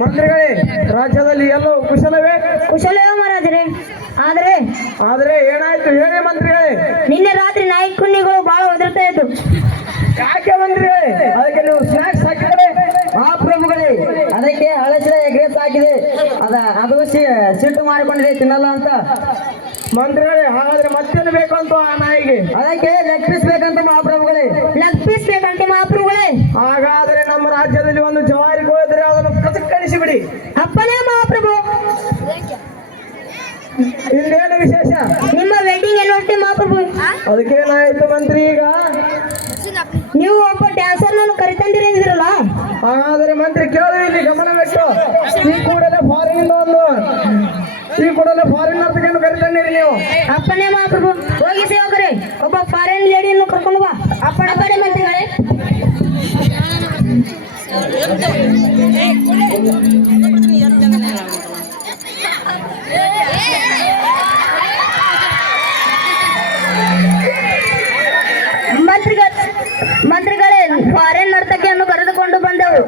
ಮಂತ್ರಿಗಳೇ ರಾಜ್ಯದಲ್ಲಿ ಎಲ್ಲೋ ಕುಶಲವೇ? ಕುಶಲವೇ ಮಹಾರಾಜರೇ. ಆದ್ರೆ ಆದ್ರೆ ಏನಾಯ್ತು ಹೇಳಿ ಮಂತ್ರಿಗಳೇ? ನಿನ್ನೆ ರಾತ್ರಿ ನಾಯಿ ಕುಣ್ಣಿಗಳು ಬಹಳ ಒದರ್ತಾ ಇತ್ತು ಯಾಕೆ ಮಂತ್ರಿಗಳೇ? ಅದಕ್ಕೆ ನೀವು ಸ್ನಾಕ್ಸ್ ಹಾಕಿದ್ರೆ ಆ ಪ್ರಮುಖಗಳೇ ಅದಕ್ಕೆ ಹಳಸಿದ ಎಗ್ರೆಸ್ ಹಾಕಿದೆ. ಅದ ಅದು ಸಿಟ್ಟು ಮಾಡಿಕೊಂಡಿದೆ ತಿನ್ನಲ್ಲ ಅಂತ. ಮಂತ್ರಿಗಳೇ ಹಾಗಾದ್ರೆ ಮತ್ತೇನು ಬೇಕು ಅಂತ ಆ ನಾಯಿಗೆ? ಅದಕ್ಕೆ ಲೆಕ್ಕಿಸ್ಬೇಕಂತ ಪೀಸ್ ಬೇಕಂತ ಮಹಾಪ್ರಭುಗಳೇ. ಲೆಕ್ಕಿಸ್ಬೇಕಂತ ಪೀಸ್ ಬೇಕಂತೆ ಮಹಾಪ್ರಭುಗಳೇ. ಹಾಗಾದ್ರೆ ನಮ್ಮ ರಾಜ್ಯದಲ್ಲಿ ಒಂದು ಜವಾರಿ ಹೋದ್ರೆ ಅದನ್ನು ಕಚಕ್ಕಳಿಸಿ ಬಿಡಿ ಅಪ್ಪನೇ ಮಹಾಪ್ರಭು. ಇಲ್ಲೇನು ವಿಶೇಷ? ನಿಮ್ಮ ವೆಡ್ಡಿಂಗ್ ಎನ್ನಿವರ್ಸರಿ ಮಹಾಪ್ರಭು? ಅದಕ್ಕೇನಾಯ್ತು ಮಂತ್ರಿ ಈಗ? ನೀವು ಒಬ್ಬ ಡ್ಯಾನ್ಸರ್ ನಾನು ಕರಿತಂದಿರಿ ಅಂದಿರಲ್ಲ ಹಾಗಾದ್ರೆ ಮಂತ್ರಿ ಕೇಳಿದ್ರೆ ಇಲ್ಲಿ ಗಮನವಿಟ್ಟು ಈ ಕೂಡಲೇ ಫಾರಿನ್ ಒಂದು ಈ ಕೂಡಲೇ ಫಾರಿನ್ ಅರ್ಥವನ್ನು ಕರಿತಂದಿರಿ ನೀವು. ಅಪ್ಪನೇ ಮಾತ್ರ ಹೋಗಿ ಸೇವಕರೇ ಒಬ್ಬ ಫಾರಿನ್ ಲೇಡಿಯನ್ನು ಕರ್ಕೊಂಡು ಬಾ. ಅಪ್ಪನ ಅಪ್ಪಣೆ ಮಂತ್ರಿಗಳೇ. ಮಂತ್ರಿಗಳ ಮಂತ್ರಿಗಳೇ ಫಾರಿನ್ ನರ್ತಕಿಯನ್ನು ಕರೆದುಕೊಂಡು ಬಂದೆವು.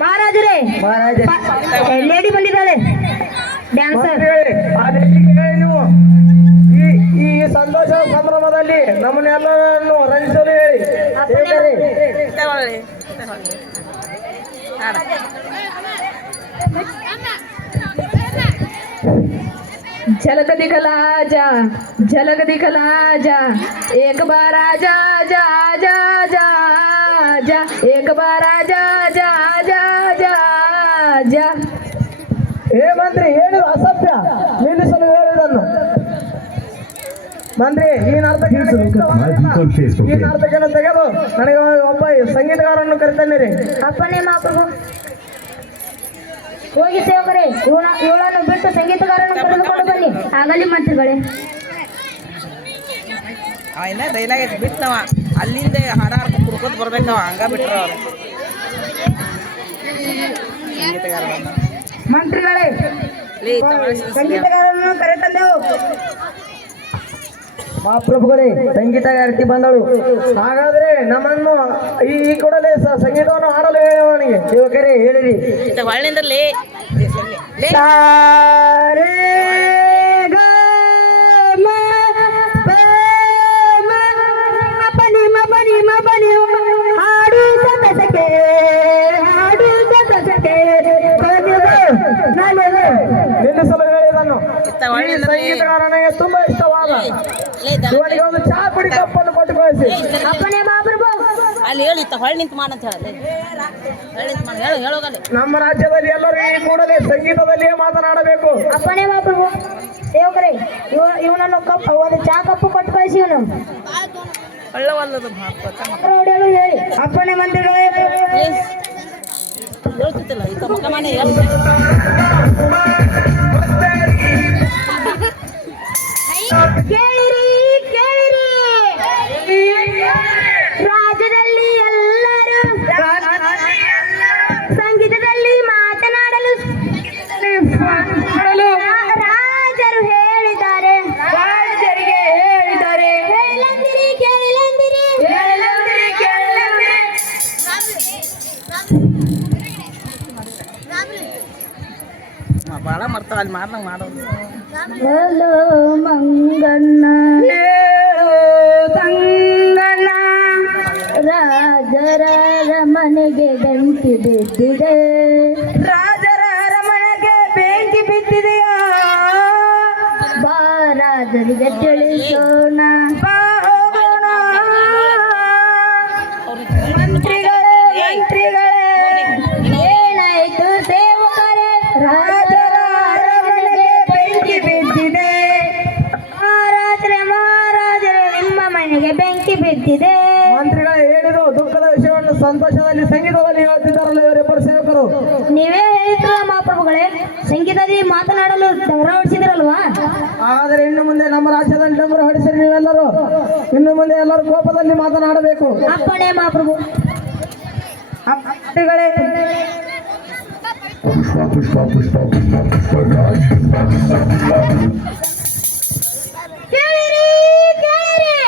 ಮಹಾರಾಜರೇ ಮಹಾರಾಜ ಸಂಭ್ರಮದಲ್ಲಿ ನಮ್ಮನ್ನೆಲ್ಲರನ್ನು ರಂಜಿಸಲು ಹೇಳಿ ಸೇವಕರೇ, झलक दिखला जा झलक दिखला जा एक बार आजा जा जा जा जा एक बार ಮಂತ್ರಿ ಈ ನಾಟಕ ಈ ನಾಟಕವನ್ನು ತೆಗೆದು? ನನಗೆ ಒಬ್ಬ ಸಂಗೀತಗಾರನ್ನು ಕರಿತಂದಿರಿ ಅಪ್ಪನೇ ಮಾತು ಹೋಗಿ ಸೇವಕರೇ ಇವಳ ಇವಳನ್ನು ಬಿಟ್ಟು ಸಂಗೀತಗಾರನ್ನು ಕರೆದುಕೊಂಡು ಬನ್ನಿ. ಆಗಲಿ ಮಂತ್ರಿಗಳೇ ಅವ ಡೈಲಾಗ್ ಐತಿ ಬಿಟ್ಟವ ಅಲ್ಲಿಂದ ಹಾಡ ಹಾಡ್ಕೊಂಡು ಕುಡ್ಕೋತ ಬರ್ಬೇಕವ ಹಂಗ ಬಿಟ್ರ. ಅವ್ರು ಸಂಗೀತಗಾರ ಮಂತ್ರಿಗಳೇ ಸಂಗೀತಗಾರನ್ನು ಕರೆತಂದೆವು. ಮಹಾಪ್ರಭುಗಳೇ ಸಂಗೀತಗಾರಿಕೆ ಬಂದಳು? ಹಾಗಾದ್ರೆ ನಮ್ಮನ್ನು ಈ ಕೂಡಲೇ ಸಂಗೀತವನ್ನು ಹಾಡಲು ಹೇಳಿ ಅವನಿಗೆ. ಸೇವಕರೇ ಹೇಳಿರಿ. ಈ ಹೊಳ್ಳಿಂದ ಲೇ. ಸಂಗೀತಗಾರನಿಗೆ ತುಂಬಾ ಇಷ್ಟವಾದ ಇವರಿಗೆ ಒಂದು ಚಹಾ ಪುಡಿ ಕಪ್ಪನ್ನು ಕೊಟ್ಟು ಕಳಿಸಿ. ಅಪ್ಪನೇ ಮಹಾಪ್ರಭು ಅಲ್ಲಿ. ಹೇಳಿ ಇತ್ತ ಹೊಳ್ಳಿ ನಿಂತು ಮಾಡ ಅಂತ ಹೇಳಿ ಹೇಳು ಹೇಳೋಗಲ್ಲಿ ನಮ್ಮ ರಾಜ್ಯದಲ್ಲಿ ಎಲ್ಲರೂ ಈ ಕೂಡಲೇ ಸಂಗೀತದಲ್ಲಿಯೇ ಮಾತನಾಡಬೇಕು. ಅಪ್ಪನೇ ಮಾಪ್ರಭು ಸೇವಕರೇ ಇವ ಇವನನ್ನು ಕಪ್ ಒಂದು ಚಾ ಕಪ್ಪು ಕೊಟ್ಟು ಕಳಿಸಿ ಇವನು. ಒಳ್ಳವಲ್ಲದು ಹೊಡೆಯಲು ಹೇಳಿ ಅಪ್ಪನೇ ಮಂತ್ರಿಗಳೇ ಹೇಳ್ತಿತ್ತಿಲ್ಲ ಇತ್ತ ಮಗ ಮನೆ ಹೇಳು ಭಾಳ ಮಾಡ್ತಾವ ಅಲ್ಲಿ ಮಾಡ್ದಂಗೆ ಮಾಡೋದು. ಹಲೋ ಮಂಗಣ್ಣ. ತಂಗಣ್ಣ. ರಾಜರ ಮನೆಗೆ ಬೆಂಕಿ ಬಿದ್ದಿದೆ. ರಾಜರ ಮನೆಗೆ ಬೆಂಕಿ ಬಿದ್ದಿದೆಯಾ? ಬಾ ರಾಜರಿಗೆ ಮನೆಗೆ ಬೆಂಕಿ ಬಿದ್ದಿದೆ. ಮಂತ್ರಿಗಳು ಹೇಳಿದ್ರು ದುಃಖದ ವಿಷಯವನ್ನು ಸಂತೋಷದಲ್ಲಿ ಸಂಗೀತದಲ್ಲಿ ಹೇಳುತ್ತಿದ್ದಾರಲ್ಲ ಇವರಿಬ್ಬರು ಸೇವಕರು ನೀವೇ ಹೇಳಿದ್ರು ಮಹಾಪ್ರಭುಗಳೇ ಸಂಗೀತದಲ್ಲಿ ಮಾತನಾಡಲು ಡಂಗ್ರ ಹೊಡಿಸಿದ್ರಲ್ವಾ? ಆದರೆ ಇನ್ನು ಮುಂದೆ ನಮ್ಮ ರಾಜ್ಯದಲ್ಲಿ ಡಂಗುರು ಹೊಡಿಸಿರಿ ನೀವೆಲ್ಲರೂ. ಇನ್ನು ಮುಂದೆ ಎಲ್ಲರೂ ಕೋಪದಲ್ಲಿ ಮಾತನಾಡಬೇಕು. ಅಪ್ಪಣೆ ಮಹಾಪ್ರಭು ಮಂತ್ರಿಗಳೇ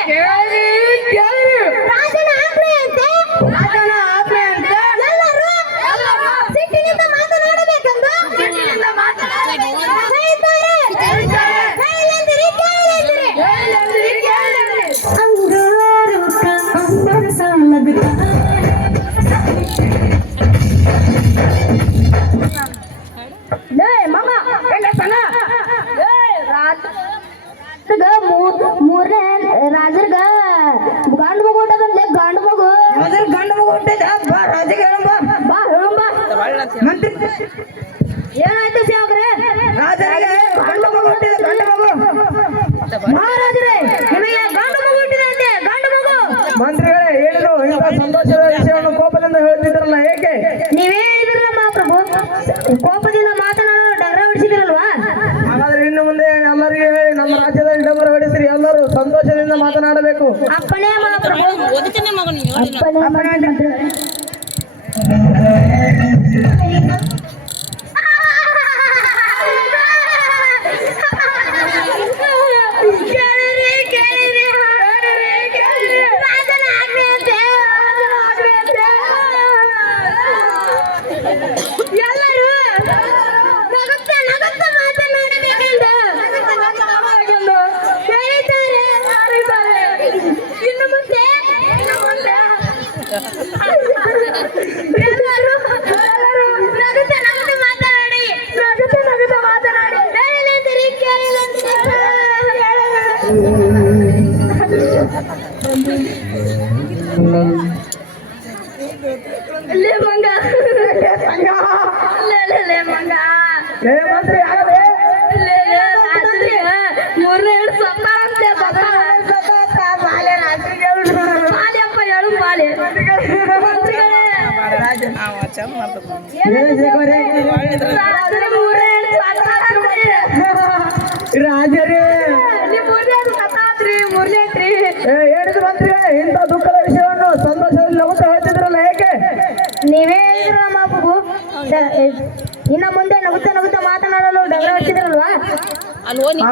ಕೇಳಿ ಕೇಳಿ ರಾಜನ ಆಜ್ಞೆಯಂತೆ ರಾಜನ ಆಜ್ಞೆಯಂತೆ ಎಲ್ಲರೂ ಎಲ್ಲರೂ ಮೂರೇ ರಾಜರ್ಗ ಗಂಡ ಮಗು ಹೊಟ್ಟದಂತೆ ಗಂಡ ಮಗು. ಅದ್ರ ಗಂಡ ಮಗು ಹುಟ್ಟಿದ ಬಾ. ರಾಜಗೆ ಹೇಳಂಬ ಬಾ. ಹೇಳಂಬ ಮಂತ್ರಿ. ಏನಾಯ್ತು ಸೇವಕ್ರೆ ರಾಜರಿಗೆ ಗಂಡ ಮಗು ಹುಟ್ಟಿದ ಗಂಡ ಮಗು. ಮಹಾರಾಜರೇ ನಿಮಗೆ ಗಂಡ ಮಗು ಹುಟ್ಟಿದೆ ಗಂಡ ಮಗು. ಮಂತ್ರಿಗಳೇ ಹೇಳಿದ್ರು ಇಂಥ ಸಂತೋಷದ ವಿಷಯವನ್ನು ಕೋಪದಿಂದ ಹೇಳ್ತಿದ್ರಲ್ಲ ಏಕೆ? ನೀವೇ ಹೇಳಿದ್ರಲ್ಲ ಮಹಾಪ್ರಭು. ಕೋಪದಿಂದ ಮಾತನಾಡೋ ಡಗರ ಹೊಡಿಸಿದಿರಲ್ವಾ ಹಾಗಾದ್ರೆ ಇನ್ನು ಮುಂದೆ ಎಲ್ಲರಿಗೆ ಹೇಳಿ ನಮ್ಮ ರಾಜ್ಯದಲ್ಲಿ ಡಂಬರ ಹೊಡಿಸಿರಿ ಎಲ್ಲರೂ ಸಂತೋಷದಿಂದ ಮಾತನಾಡಬೇಕು ಅಪ್ಪನೇ ಮಹಾಪ್ರಭು ಓದಕನೆ ಮಗನ ಲೇ ಮಂಗ ಲೇ ಲೇ ಲೇ ಮಂಗ ಏ ಮಂತ್ರಿ ಆಗಲೇ ಲೇ ಲೇ ರಾತ್ರಿಗೆ ಮೂರನೇ ಎರಡು ಸತ್ತಾರಂತೆ ಸತ್ತ ಬಾಲೆ ರಾತ್ರಿಗೆ ಬಾಲೆಪ್ಪ ಹೇಳು ಬಾಲೆ ಮಂತ್ರಿಗಳೇ ಅವ ಚಂದ ಮಾಡ್ತದ ಹೇಳಿ ಶೇಖರೇ ರಾತ್ರಿ ಮೂರನೇ ಎರಡು ಸತ್ತಾರಂತೆ ರಾಜರೇ ನಿಮ್ಮ ಮೂರನೇ ಎರಡು ಸತ್ತಾತ್ರಿ ಮೂರನೇ ಐತ್ರಿ ಏ ಹೇಳಿದ್ರು ಮಂತ್ರಿಗಳೇ ಇಂಥ ದುಃಖದ ವಿಷಯವನ್ನು ಸಂತೋಷದಲ್ಲಿ ನಗುತ್ತಾ ಹೇಳ್ತಿದ್ರಲ್ಲ ಏಕೆ ನೀವೇ ಹೇಳಿದ್ರು ನಮ್ಮ ಅಪ್ಪಗೂ ಇನ್ನ ಮುಂದೆ ನಗುತ್ತಾ ನಗುತ್ತಾ ಮಾತನಾಡಲು ಡಗರ ಹಚ್ಚಿದ್ರಲ್ವಾ?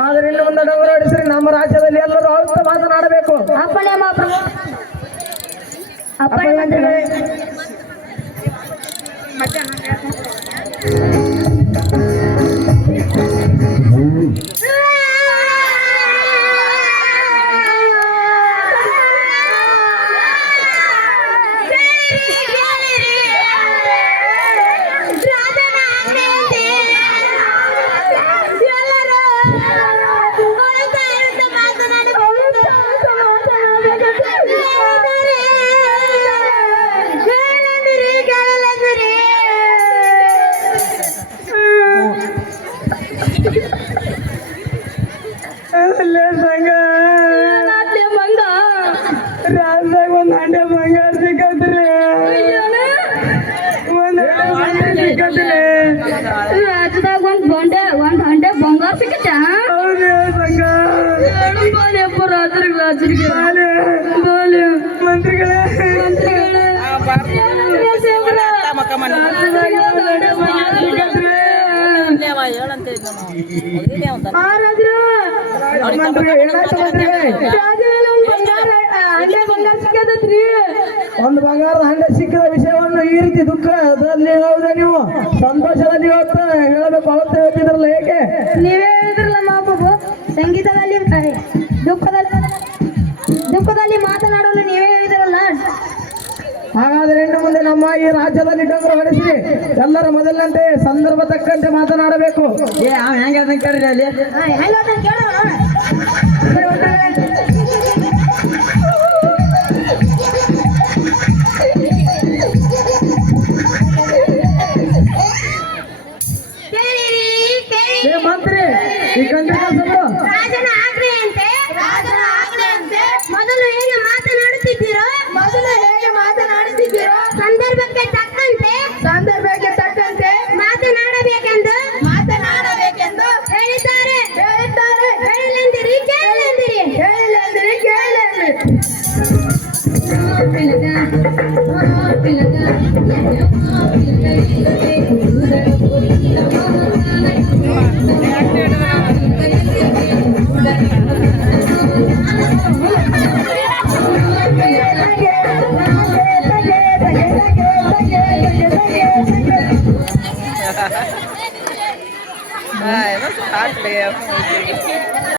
ಆದ್ರೆ ಇನ್ನು ಮುಂದೆ ಡಗರ ಹೊಡಿಸಿರಿ ನಮ್ಮ ರಾಜ್ಯದಲ್ಲಿ ಎಲ್ಲರೂ ಅಳುತ್ತಾ ಮಾತನಾಡಬೇಕು. ಅಪ್ಪಣೆ ಮಹಾಪ್ರಭು ಅಪ್ಪಣೆ ಮಂತ್ರಿಗಳೇ. ಒಂದ್ ಬಂಗಾರದ ಹಂಡೆ ಸಿಕ್ಕಿದ ವಿಷಯವನ್ನು ಈ ರೀತಿ ದುಃಖ ಅದರಲ್ಲಿ ಹೌದ ನೀವು? ಸಂತೋಷದಲ್ಲಿ ಇವತ್ತು ಹೇಳಬೇಕು ಅವತ್ತು ಹೇಳ್ತಿದ್ರಲ್ಲ ಏಕೆ? ನೀವೇ ನಮ್ಮ ಈ ರಾಜ್ಯದಲ್ಲಿ ಡೊಂಗರು ಹೊಡೆಸಿ ಎಲ್ಲರ ಮೊದಲಿನಂತೆ ಸಂದರ್ಭ ತಕ್ಕಂತೆ ಮಾತನಾಡಬೇಕು. ಏ ಅವ ಹೆಂಗ ಅಲ್ಲಿ?